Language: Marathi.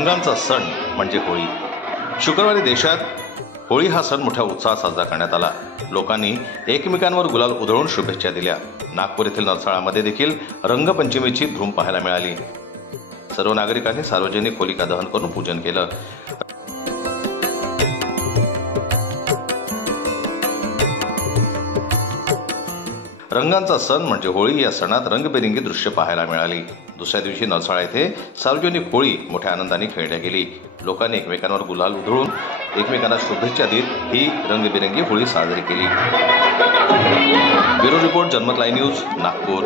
रंगांचा सण म्हणजे होळी। शुक्रवारी देशात होळी हा सण मोठ्या उत्साहात साजरा करण्यात आला। लोकांनी एकमेकांवर गुलाल उधळून शुभेच्छा दिल्या। नागपूर येथील नरसाळामध्ये देखील रंगपंचमीची धूम पाहायला मिळाली। सर्व नागरिकांनी सार्वजनिक होलिका दहन करून पूजन केलं। रंगांचा सण म्हणजे होळी या सणात रंगबेरंगी दृश्य पाहायला मिळाली। दुसऱ्या दिवशी नरसाळा येथे सार्वजनिक होळी मोठ्या आनंदाने खेळल्या गेली। लोकांनी एकमेकांवर गुलाल उधळून एकमेकांना शुभेच्छा देत ही रंगबेरंगी होळी साजरी केली। ब्युरो रिपोर्ट, जनमत लाईव्ह न्यूज, नागपूर।